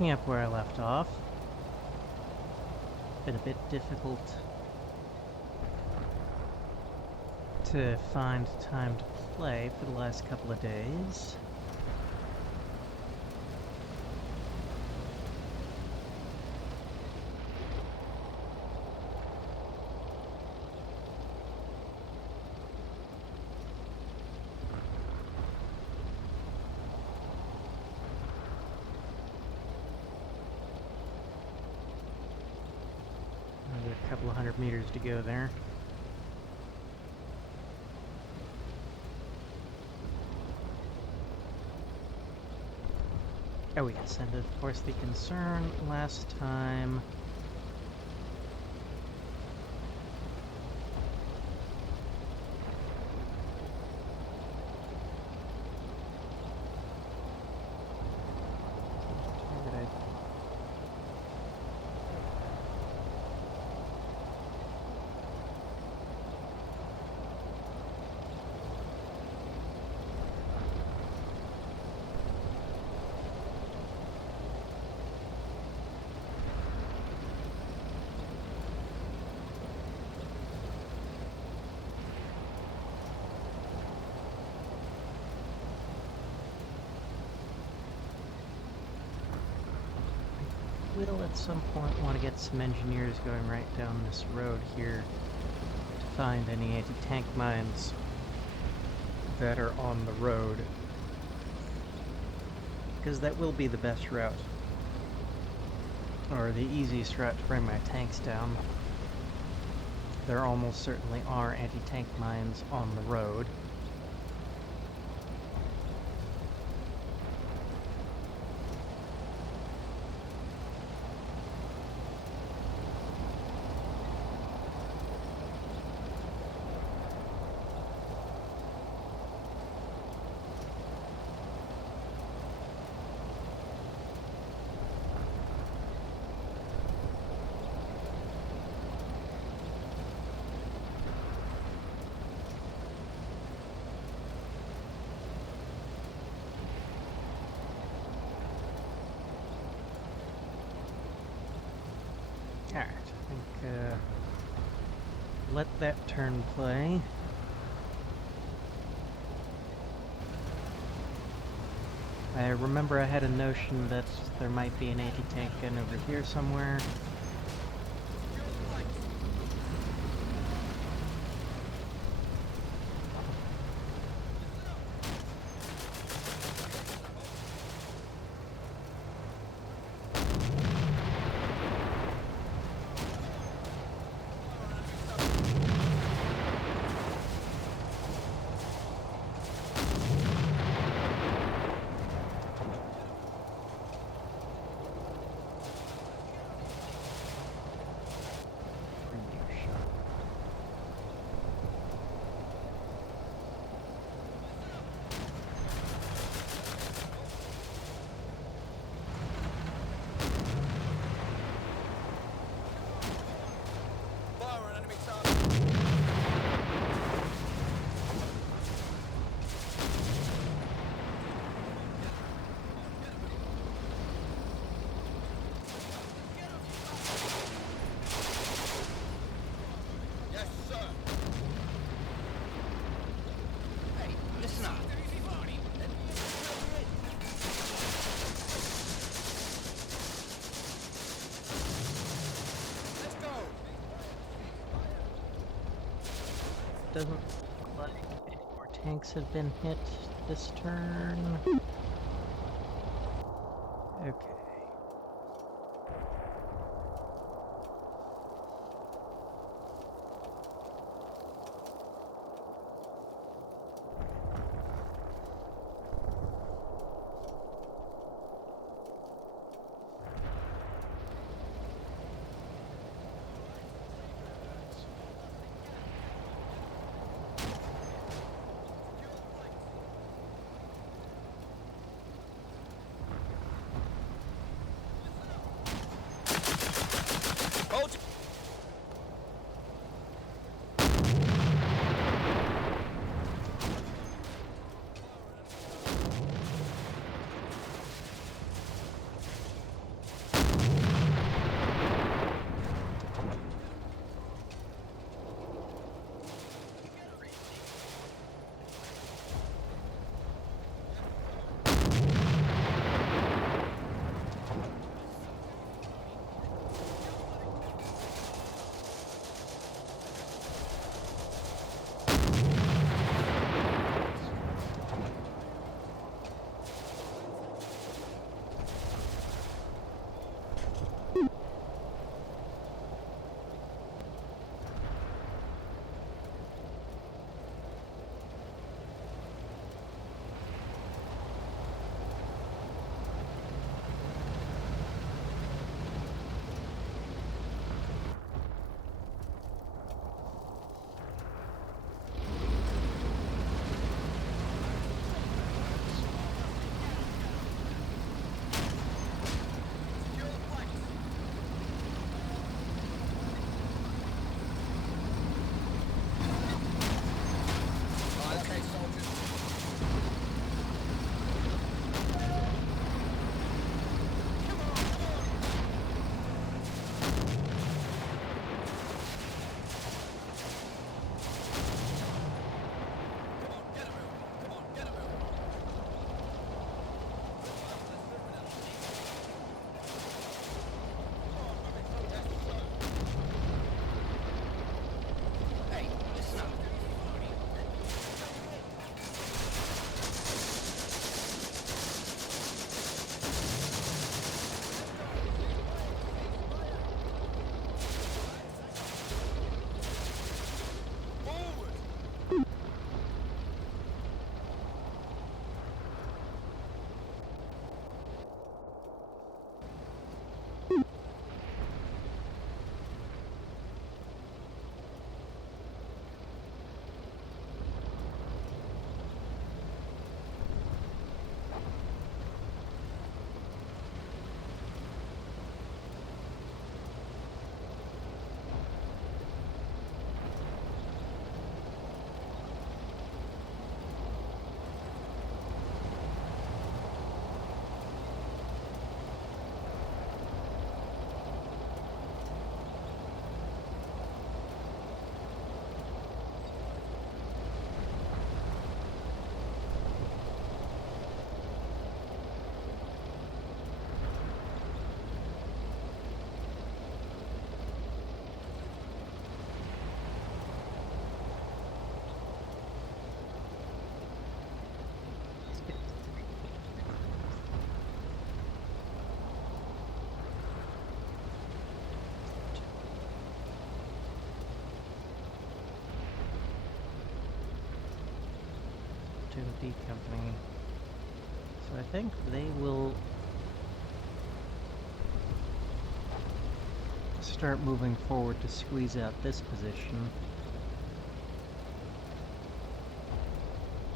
Picking up where I left off. Been a bit difficult to find time to play for the last couple of days. A couple of 100 meters to go there. Oh yes, and of course the concern last time will at some point want to get some engineers going right down this road here to find any anti-tank mines that are on the road, because that will be the best route, or the easiest route to bring my tanks down. There almost certainly are anti-tank mines on the road. Alright, I think, let that turn play. I remember I had a notion that there might be an anti-tank gun over here somewhere. Doesn't look like any more tanks have been hit this turn. Okay. platoon D company. So I think they will start moving forward to squeeze out this position.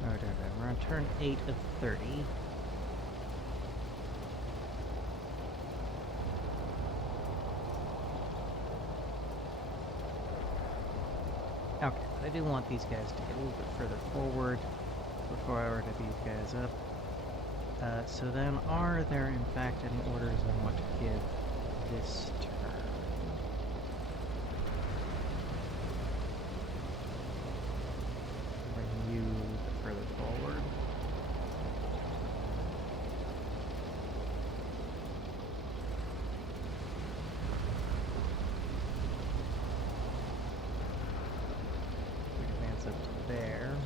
Alright, we're on turn 8 of 30. Okay, but I do want these guys to get a little bit further forward before I order these guys up. So then, are there in fact any orders I want to give this turn? Bring you further forward. We advance up to there.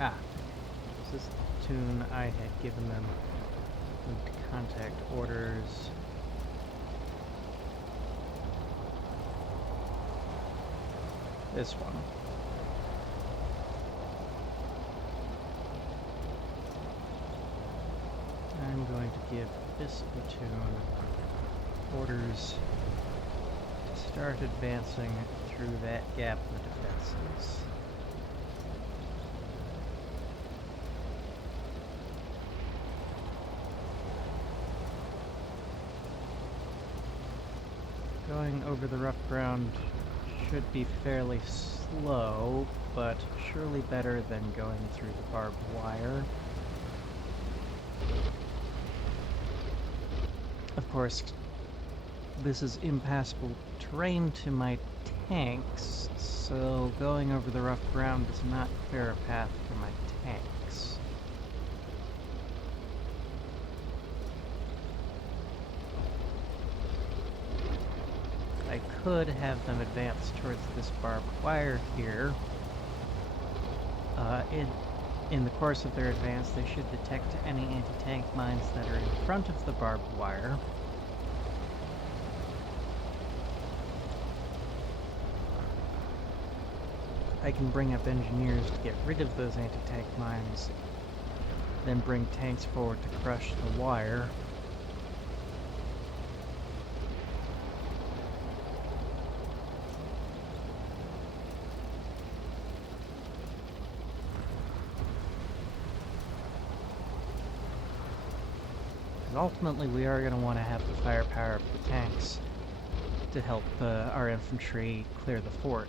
Ah, this is the platoon I had given them with contact orders. This one. I'm going to give this platoon orders to start advancing through that gap in the defenses. Going over the rough ground should be fairly slow, but surely better than going through the barbed wire. Of course, this is impassable terrain to my tanks, so going over the rough ground is not a fair path for my tanks. I could have them advance towards this barbed wire here. In the course of their advance, they should detect any anti-tank mines that are in front of the barbed wire. I can bring up engineers to get rid of those anti-tank mines, then bring tanks forward to crush the wire. Ultimately, we are going to want to have the firepower of the tanks to help our infantry clear the fort.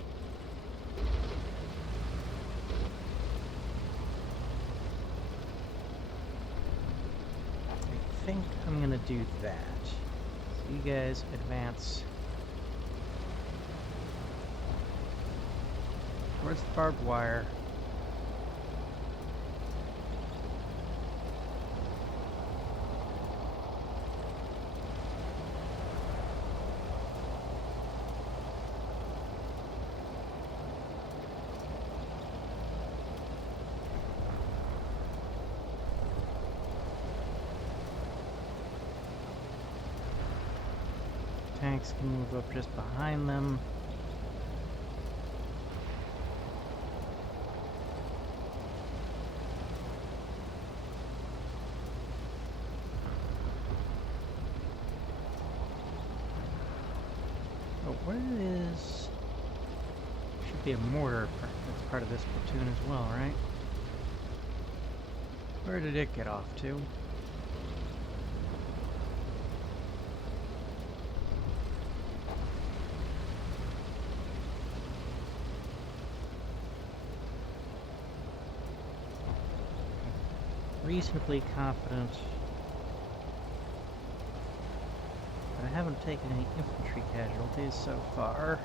I think I'm going to do that. So you guys advance towards the barbed wire. Tanks can move up just behind them. Oh, where is... Should be a mortar that's part of this platoon as well, right? Where did it get off to? Reasonably confident but I haven't taken any infantry casualties so far.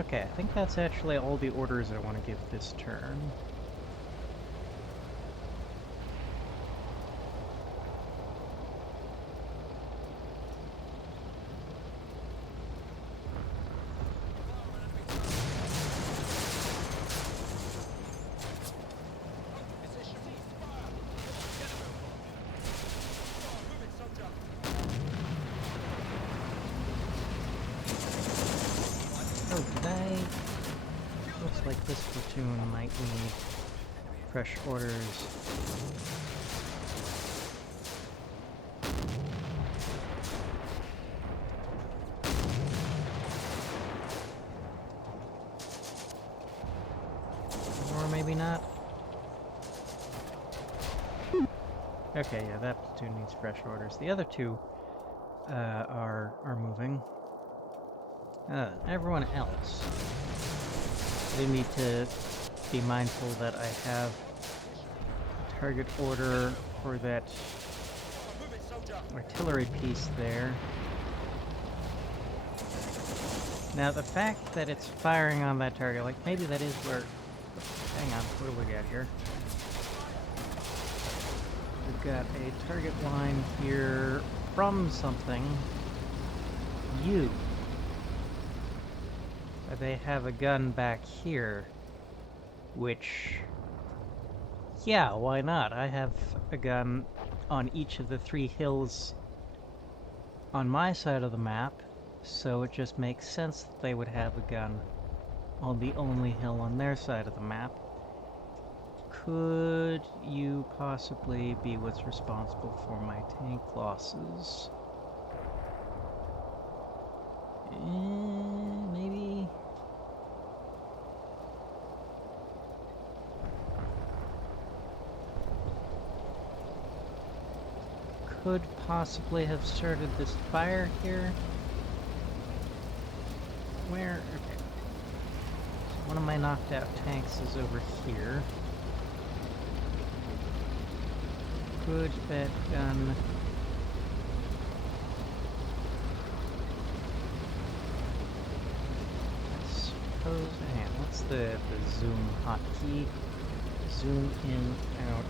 Okay, I think that's actually all the orders I want to give this turn. Okay. Looks like this platoon might need fresh orders. Or maybe not. Okay, yeah, that platoon needs fresh orders. The other two are moving. Everyone else. They need to be mindful that I have a target order for that artillery piece there. Now, the fact that it's firing on that target, like, maybe that is where... Hang on, what do we got here? We've got a target line here from something. You. They have a gun back here, which... Yeah, why not? I have a gun on each of the 3 hills on my side of the map, so it just makes sense that they would have a gun on the only hill on their side of the map. Could you possibly be what's responsible for my tank losses? Maybe? Could possibly have started this fire here. Where? Okay. So one of my knocked out tanks is over here. Could that gun... I suppose... Hang on, what's the zoom hotkey? Zoom in, out...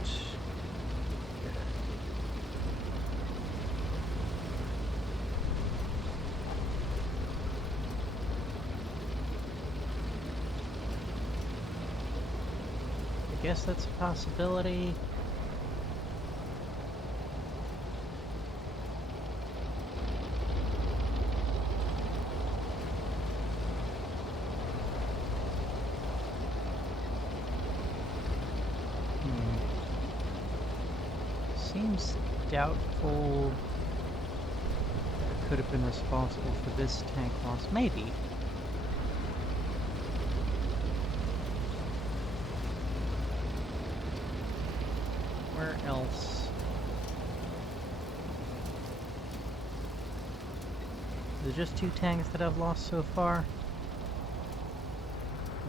I guess that's a possibility. Seems doubtful that it could have been responsible for this tank loss. Maybe. Where else? Is it just 2 tanks that I've lost so far?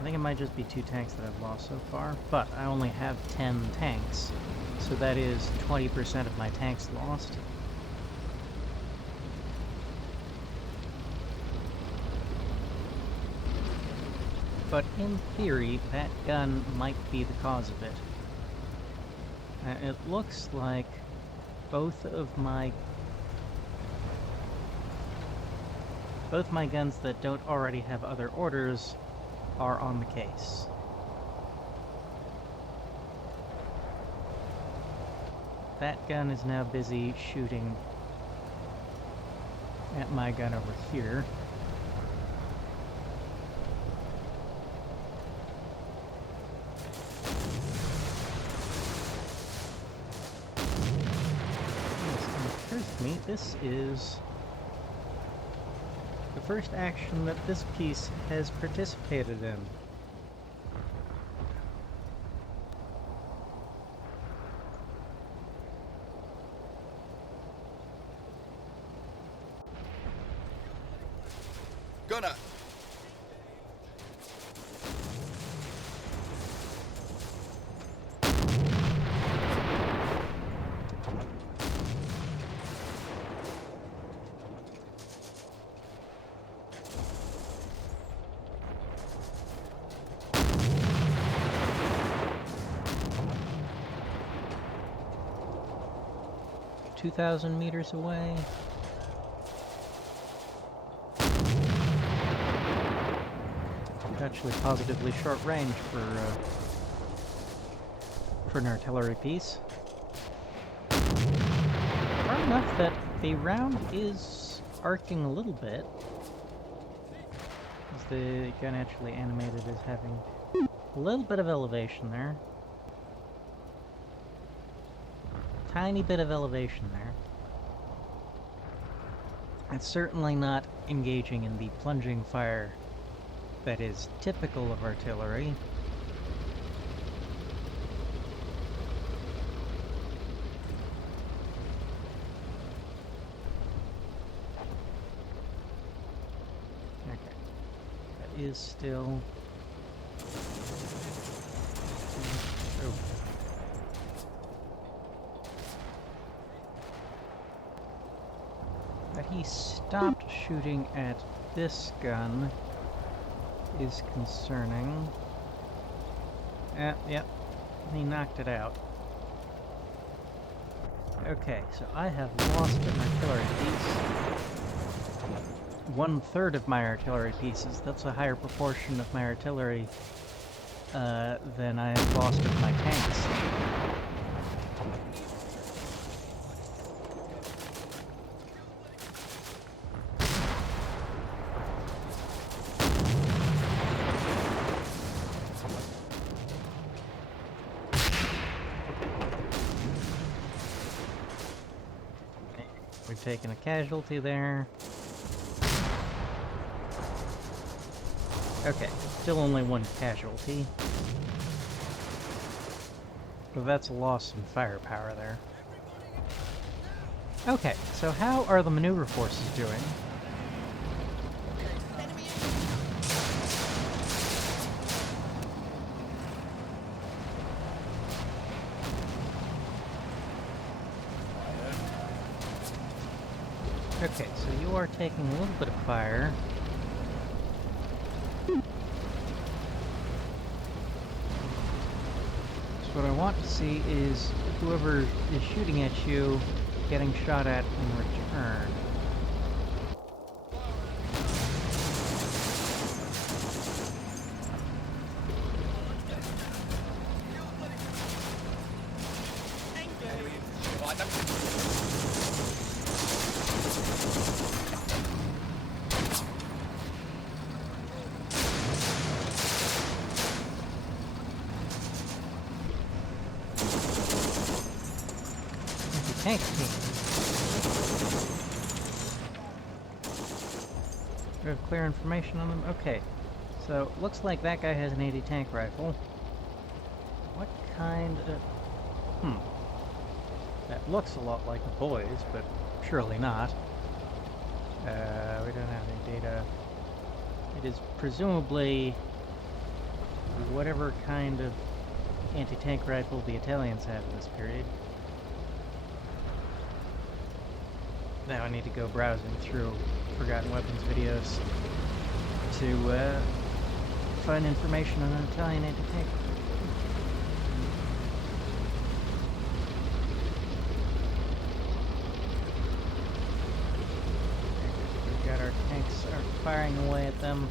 I think it might just be 2 tanks that I've lost so far, but I only have 10 tanks, so that is 20% of my tanks lost. But in theory, that gun might be the cause of it. It looks like both my guns that don't already have other orders are on the case. That gun is now busy shooting at my gun over here. Me, this is the first action that this piece has participated in. Gunner! 2,000 meters away. Actually positively short range for an artillery piece. Far enough that the round is arcing a little bit. As the gun actually animated as having a little bit of elevation there. Tiny bit of elevation there. It's certainly not engaging in the plunging fire that is typical of artillery. Okay. That is still... Oh. That he stopped shooting at this gun is concerning. Yep, he knocked it out. Okay, so I have lost an artillery piece. 1/3 of my artillery pieces. That's a higher proportion of my artillery than I have lost of my tanks. We've taken a casualty there. Okay, still only one casualty. But that's a loss in firepower there. Okay, so how are the maneuver forces doing? Okay, so you are taking a little bit of fire. So what I want to see is whoever is shooting at you getting shot at in return. Tank team. We have clear information on them? Okay. So, looks like that guy has an anti-tank rifle. What kind of... That looks a lot like the boys, but surely not. We don't have any data. It is presumably whatever kind of anti-tank rifle the Italians have in this period. Now I need to go browsing through Forgotten Weapons videos to find information on an Italian anti-tank. We've got our tanks are firing away at them.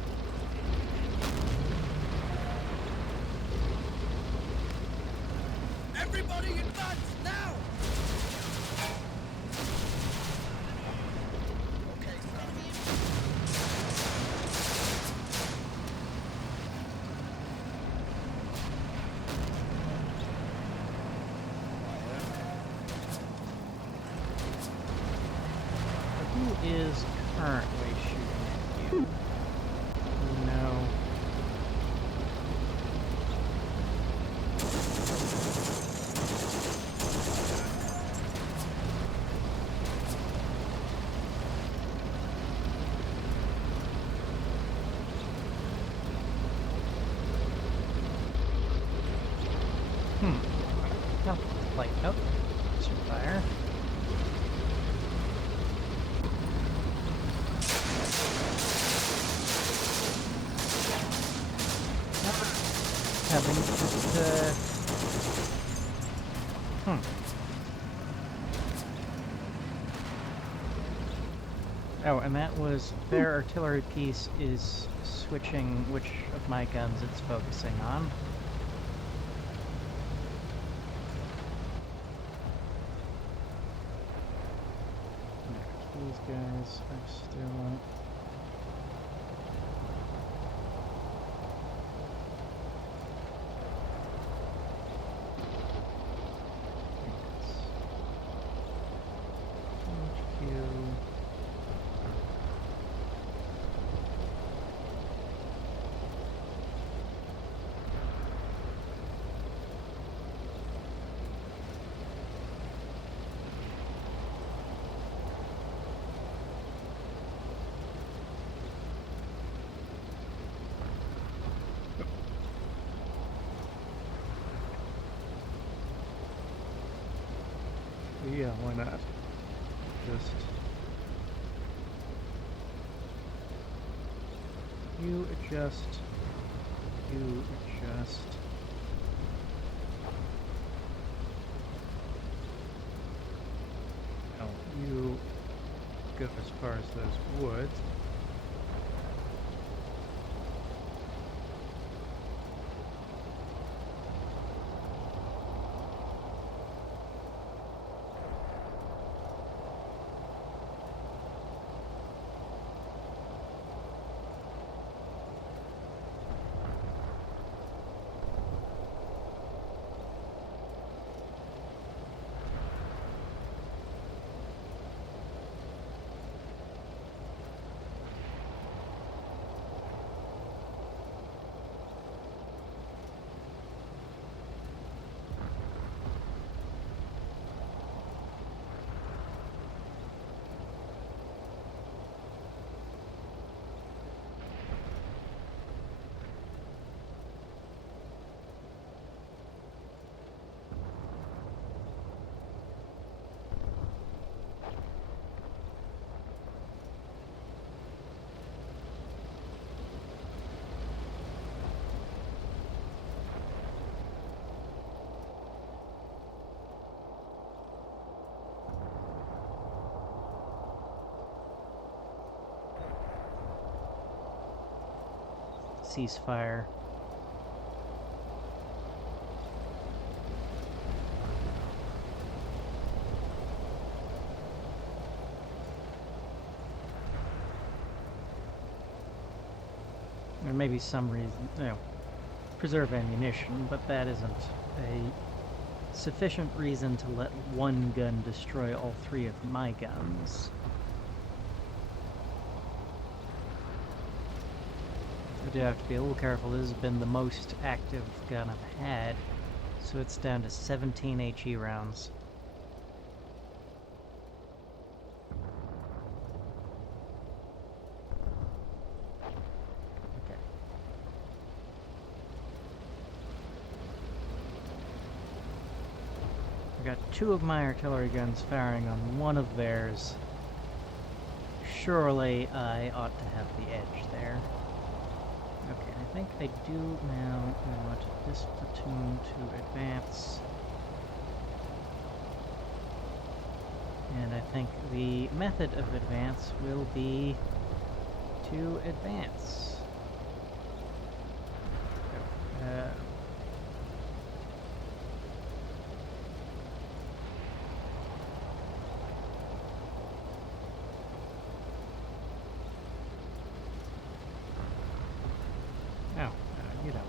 Everybody advance now! Who is currently shooting at you? No. No, like, nope. Some fire. Having just, Oh, and that was their artillery piece is switching which of my guns it's focusing on. These guys are still... Yeah, why not? Just... You adjust. You adjust. Now, you go as far as those woods. Ceasefire. There may be some reason, preserve ammunition, but that isn't a sufficient reason to let one gun destroy all three of my guns. I do have to be a little careful. This has been the most active gun I've had, so it's down to 17 HE rounds. Okay. I got two of my artillery guns firing on one of theirs. Surely I ought to have the edge there. Okay, I think I do now want this platoon to advance. And I think the method of advance will be to advance. You know.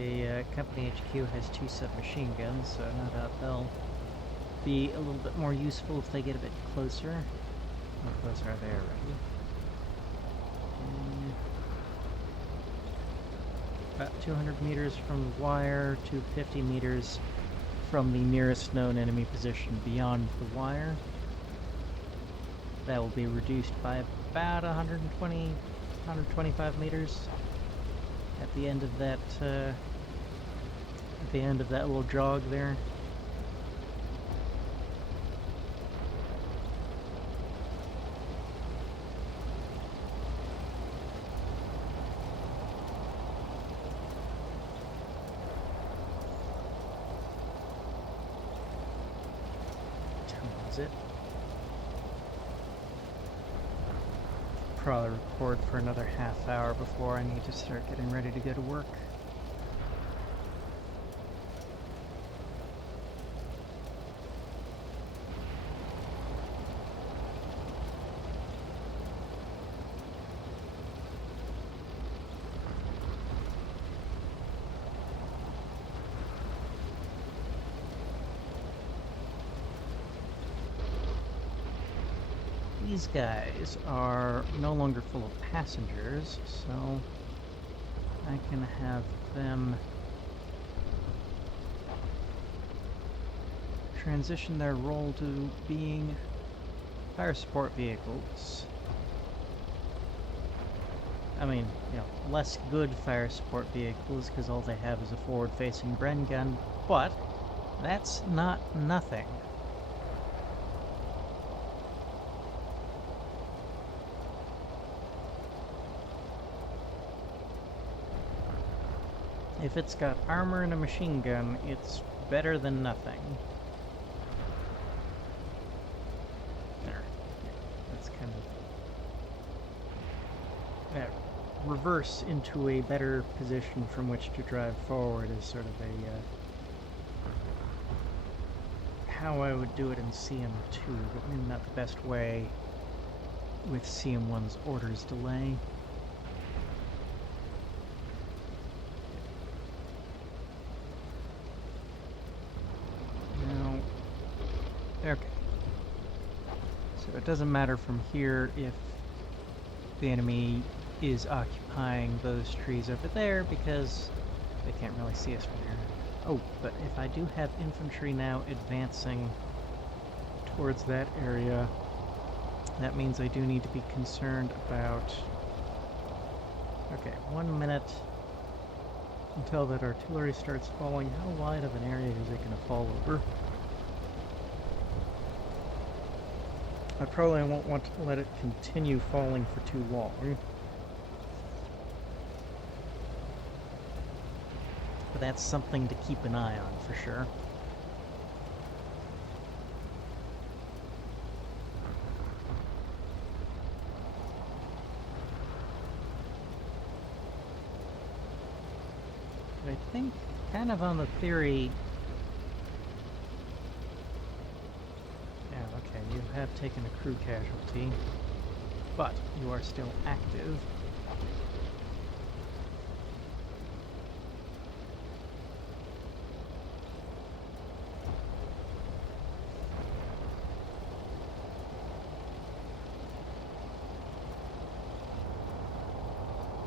The company HQ has 2 submachine guns, so no doubt they'll be a little bit more useful if they get a bit closer. How close are they already? About 200 meters from the wire to 50 meters from the nearest known enemy position beyond the wire. That will be reduced by about 120, 125 meters at the end of that little jog there. Is it? Probably record for another half hour before I need to start getting ready to go to work. These guys are no longer full of passengers, so I can have them transition their role to being fire support vehicles. I mean, you know, less good fire support vehicles because all they have is a forward-facing Bren gun, but that's not nothing. If it's got armor and a machine gun, it's better than nothing. There. That's kind of... reverse into a better position from which to drive forward is sort of a... how I would do it in CM2, but maybe not the best way with CM1's orders delay. Okay. So it doesn't matter from here if the enemy is occupying those trees over there because they can't really see us from here. Oh, but if I do have infantry now advancing towards that area, that means I do need to be concerned about... Okay, 1 minute until that artillery starts falling. How wide of an area is it going to fall over? I probably won't want to let it continue falling for too long. But that's something to keep an eye on for sure. But I think, kind of on the theory... You have taken a crew casualty, but you are still active.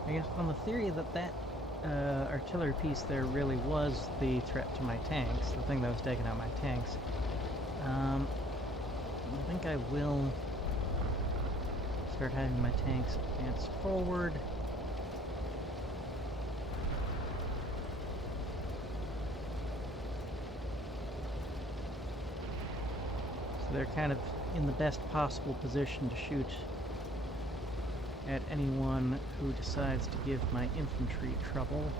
I guess on the theory that that artillery piece there really was the threat to my tanks, the thing that was taking out my tanks, I think I will start having my tanks advance forward. So they're kind of in the best possible position to shoot at anyone who decides to give my infantry trouble.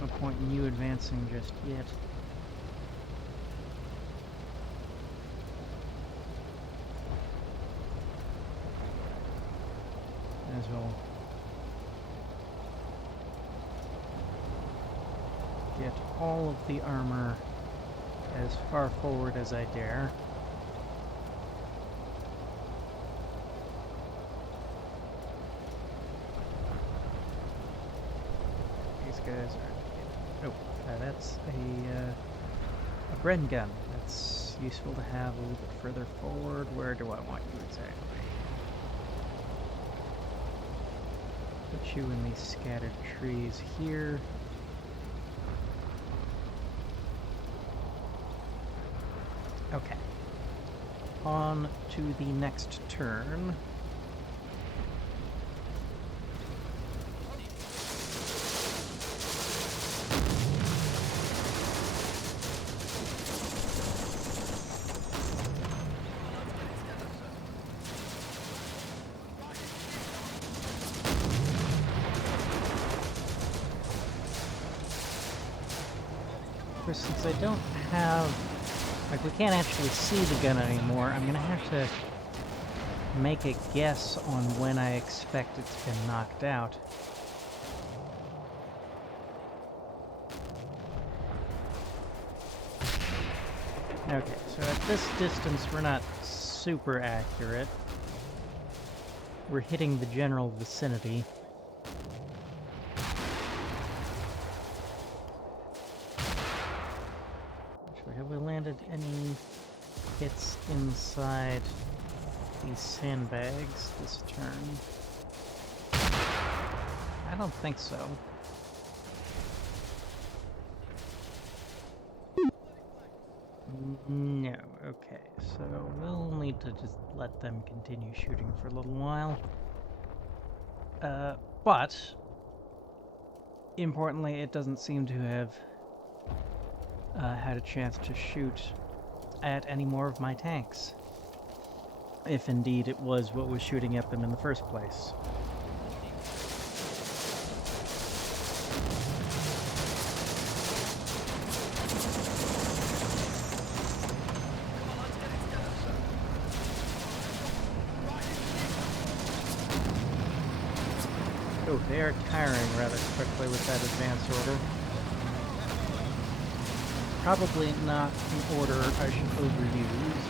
No point in you advancing just yet. As well get all of the armor as far forward as I dare. These guys are... Oh, that's a Bren gun. That's useful to have a little bit further forward. Where do I want you exactly? Put you in these scattered trees here. Okay. On to the next turn. Since I don't have... Like, we can't actually see the gun anymore, I'm gonna have to make a guess on when I expect it's been knocked out. Okay, so at this distance we're not super accurate. We're hitting the general vicinity. Have we landed any hits inside these sandbags this turn? I don't think so. No, okay, so we'll need to just let them continue shooting for a little while. But, importantly, it doesn't seem to have had a chance to shoot at any more of my tanks. If indeed it was what was shooting at them in the first place. Oh, they are tiring rather quickly with that advance order. Probably not an order I should overuse.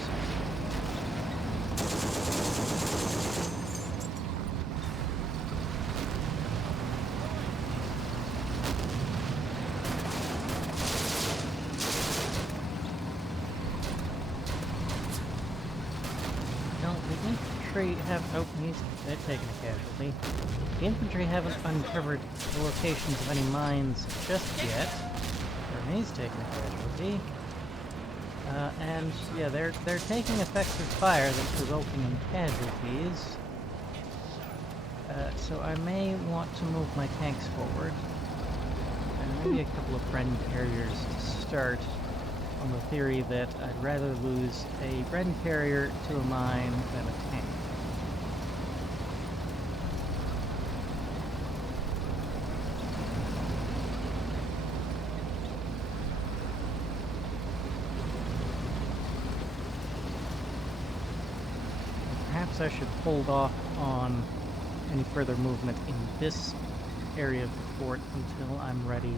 No, the infantry have... Oh, they're taking a casualty. The infantry haven't uncovered the locations of any mines just yet. He's taking a casualty. And yeah, they're taking effective fire that's resulting in casualties. So I may want to move my tanks forward. And maybe a couple of friend carriers to start, on the theory that I'd rather lose a friend carrier to a mine than a tank. Perhaps I should hold off on any further movement in this area of the fort until I'm ready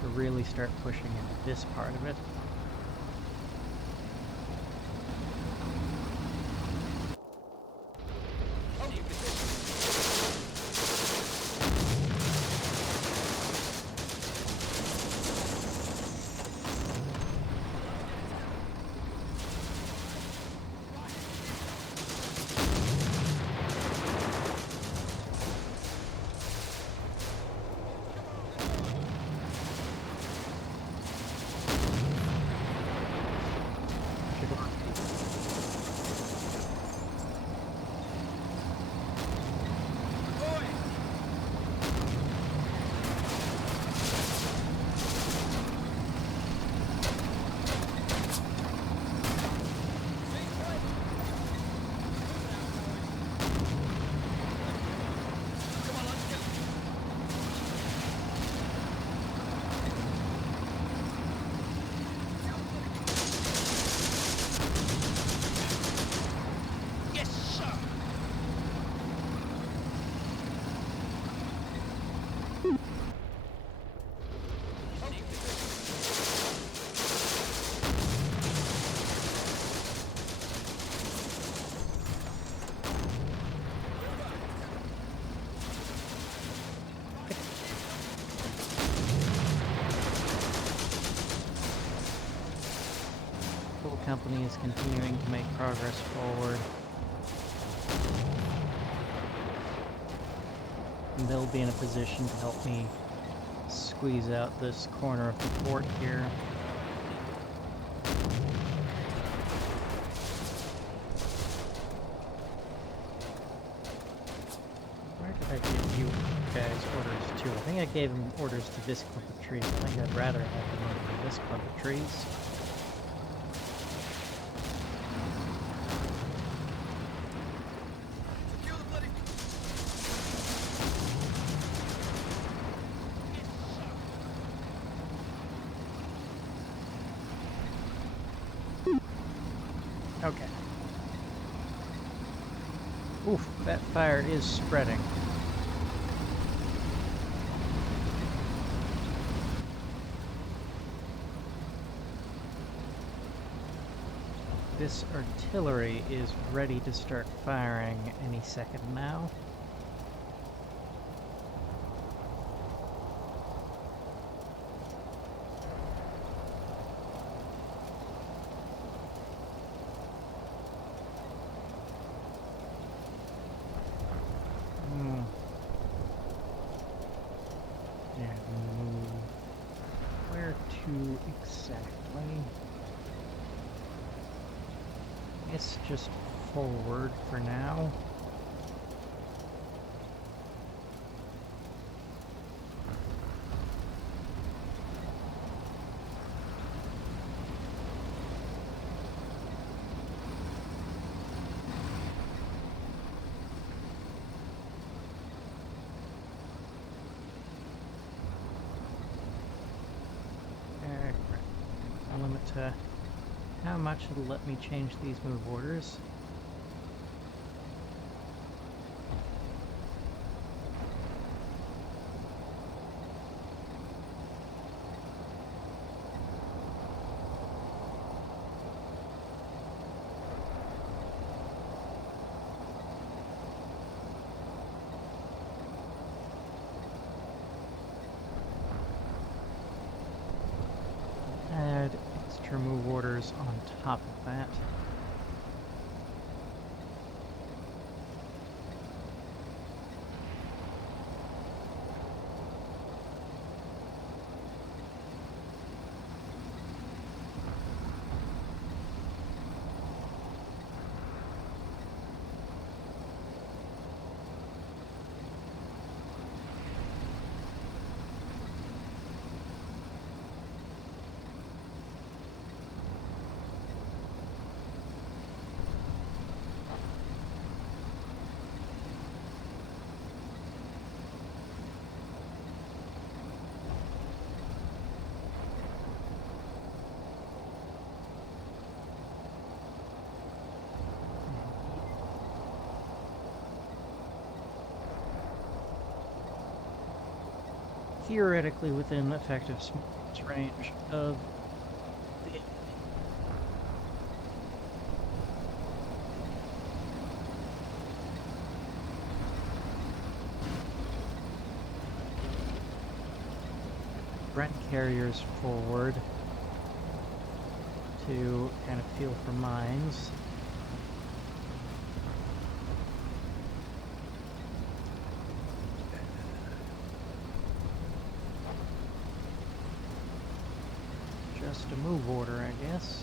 to really start pushing into this part of it. company is continuing to make progress forward. And they'll be in a position to help me squeeze out this corner of the fort here. Where did I give you guys orders to? I think I gave them orders to this clump of trees. I think I'd rather have them over to this clump of trees. Secure the bloody... Okay. Oof, that fire is spreading. This artillery is ready to start firing any second now. Where to exactly? I guess just forward for now. Limit to how much it'll let me change these move orders. Add extra move orders on top of that. Theoretically within effective range of the Brent carriers forward to kind of feel for mines. Just a move order, I guess.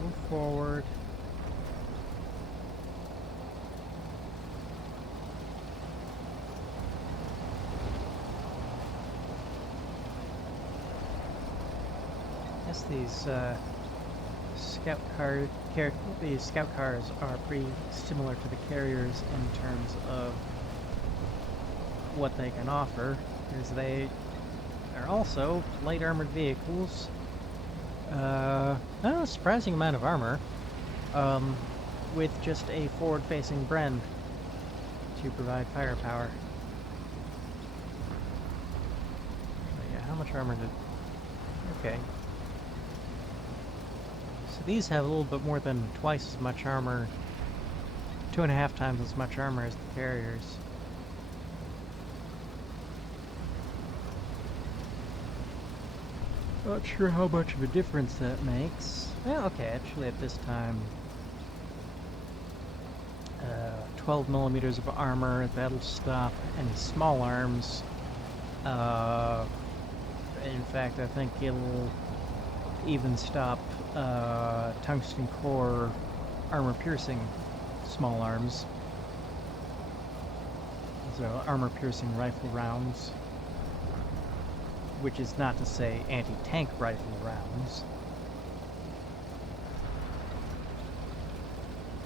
Move forward. I guess these these scout cars are pretty similar to the carriers in terms of what they can offer, because they are also light armored vehicles. A surprising amount of armor, with just a forward-facing Bren to provide firepower. But yeah, how much armor did... Okay. So these have a little bit more than twice as much armor, 2.5 times as much armor as the carriers. Not sure how much of a difference that makes. Well, okay, actually at this time, 12 millimeters of armor, that'll stop any small arms. In fact, I think it'll even stop tungsten core armor-piercing small arms. So armor-piercing rifle rounds. Which is not to say anti-tank rifle rounds.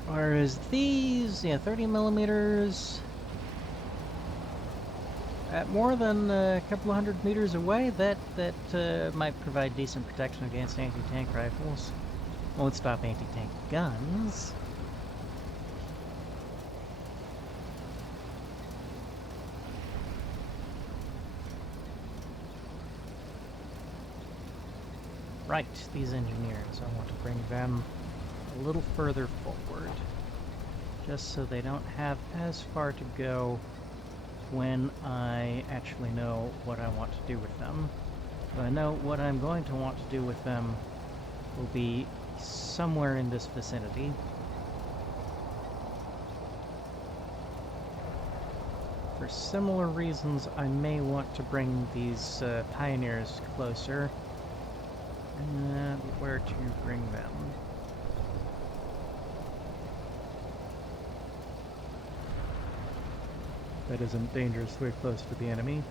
Whereas these, yeah, 30 millimeters, at more than a couple of hundred meters away, that might provide decent protection against anti-tank rifles. Won't stop anti-tank guns. Right, these engineers, I want to bring them a little further forward, just so they don't have as far to go when I actually know what I want to do with them. But I know what I'm going to want to do with them will be somewhere in this vicinity. For similar reasons, I may want to bring these pioneers closer. Where to bring them? That isn't dangerously close to the enemy.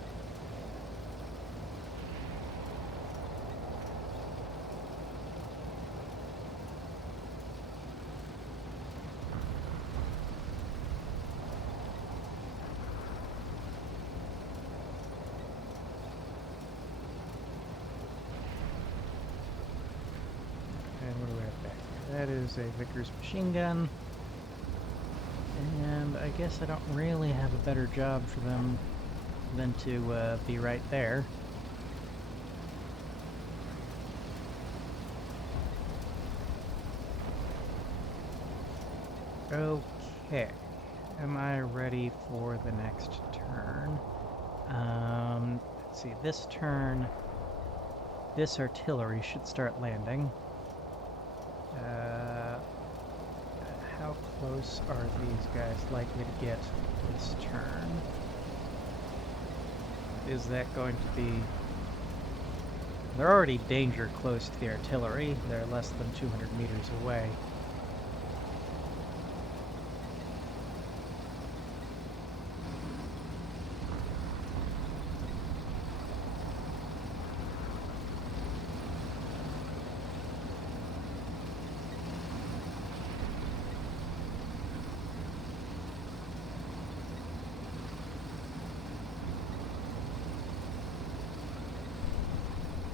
And what do we have back here? That is a Vickers machine gun. And I guess I don't really have a better job for them than to be right there. Okay. Am I ready for the next turn? Let's see, this turn, this artillery should start landing. How close are these guys likely to get this turn? Is that going to be... They're already danger close to the artillery. They're less than 200 meters away.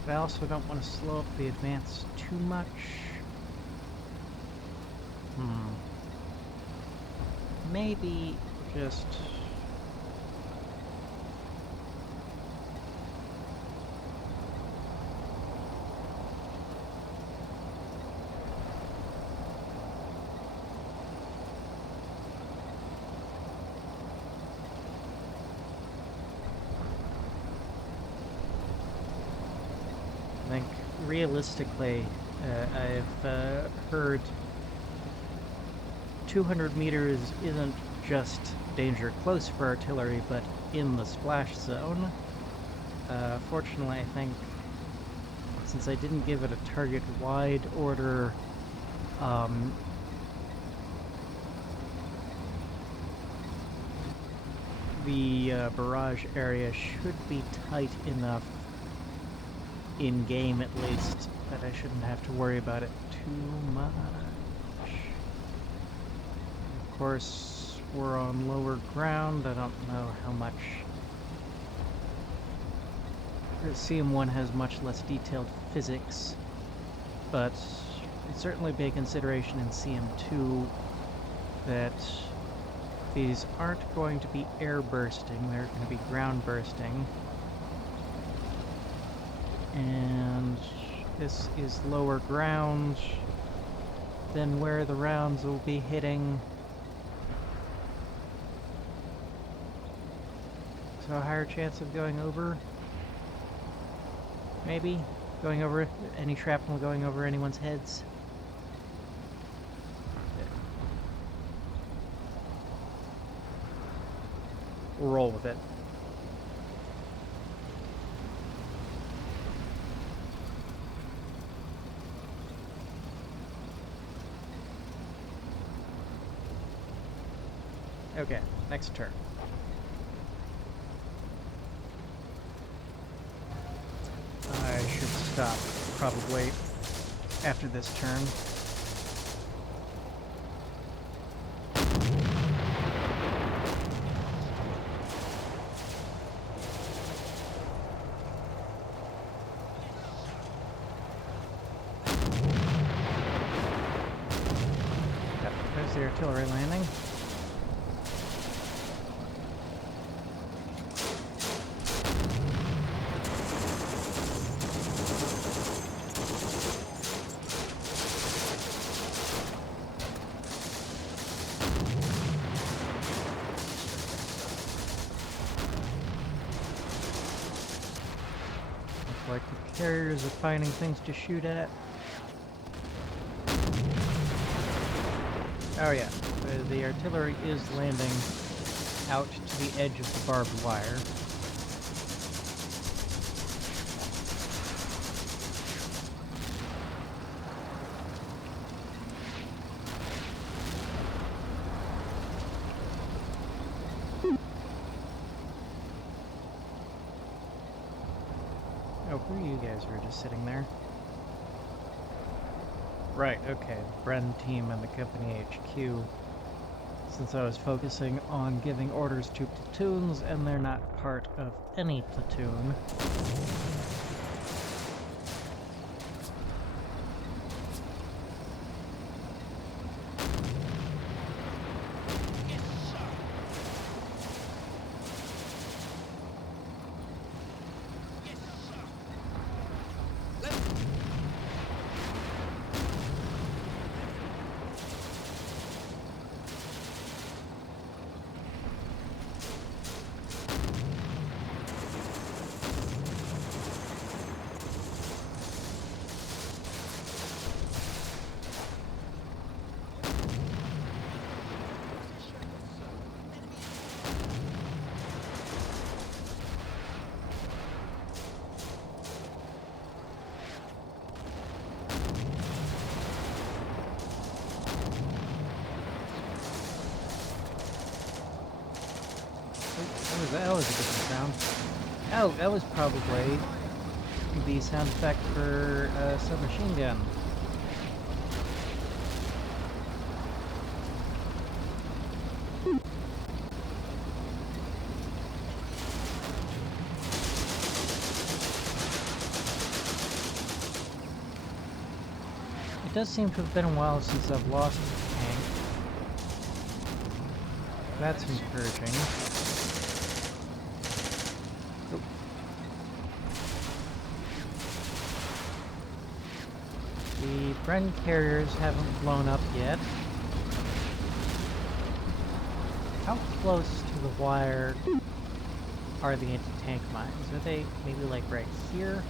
But I also don't want to slow up the advance too much. Maybe just... I think realistically, I've heard 200 meters isn't just danger close for artillery, but in the splash zone. Fortunately, I think, since I didn't give it a target wide order, the barrage area should be tight enough in-game at least, that I shouldn't have to worry about it too much. Of course, we're on lower ground. I don't know how much... CM1 has much less detailed physics, but it'd certainly be a consideration in CM2 that these aren't going to be air bursting, they're going to be ground bursting. And this is lower ground than where the rounds will be hitting. So a higher chance of going over? Maybe? going over? Any shrapnel going over anyone's heads? We'll roll with it. Okay, next turn. I should stop probably after this turn. Yep, there's the artillery landing. Like the carriers are finding things to shoot at. Oh yeah, the artillery is landing out to the edge of the barbed wire. Oh, who are you guys who are just sitting there? Right, okay, the Bren team and the company HQ. Since I was focusing on giving orders to platoons, and they're not part of any platoon. That was a different sound. Oh, that was probably the sound effect for a submachine gun. It does seem to have been a while since I've lost a tank. That's encouraging. The Bren carriers haven't blown up yet. How close to the wire are the anti-tank mines? Are they maybe like right here?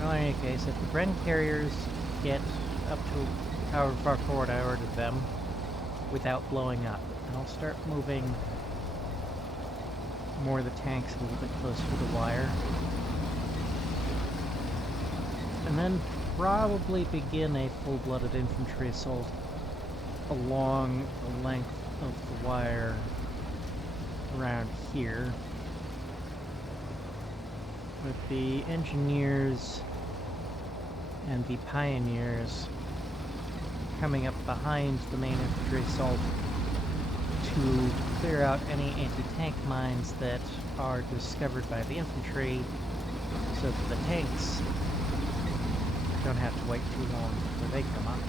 Well, in any case, if the Bren carriers get up to however far forward I ordered them without blowing up, and I'll start moving more of the tanks a little bit closer to the wire. And then probably begin a full-blooded infantry assault along the length of the wire around here, with the engineers and the pioneers coming up behind the main infantry assault to clear out any anti-tank mines that are discovered by the infantry, so that the tanks don't have to wait too long before they come up.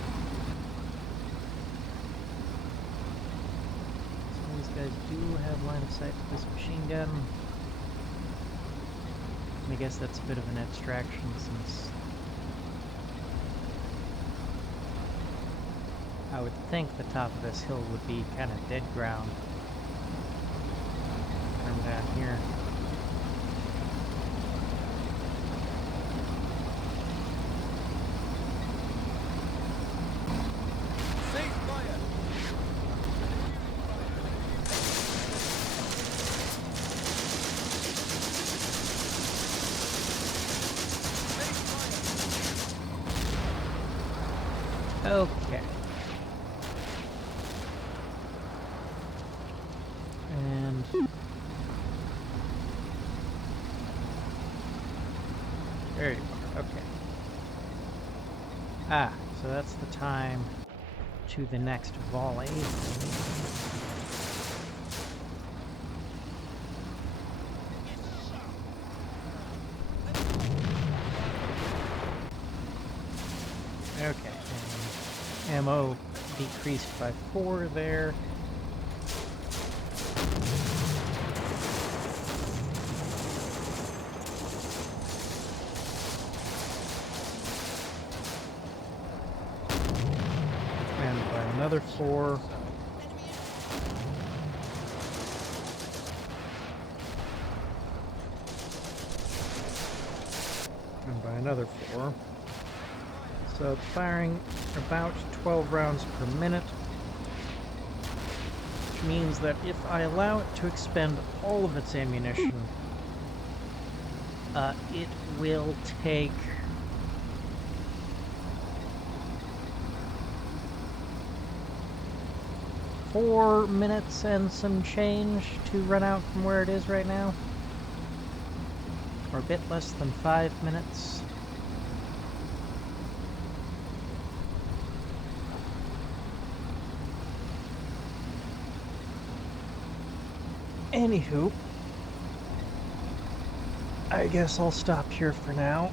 So these guys do have line of sight to this machine gun. I guess that's a bit of an abstraction since I would think the top of this hill would be kind of dead ground from down here. Okay. And there you are. Okay. Ah, so that's the time to the next volley. Okay, and ammo decreased by 4 there. And by another 4. And by another 4. So it's firing about 12 rounds per minute, which means that if I allow it to expend all of its ammunition, it will take 4 minutes and some change to run out from where it is right now, or a bit less than 5 minutes. Anywho, I guess I'll stop here for now.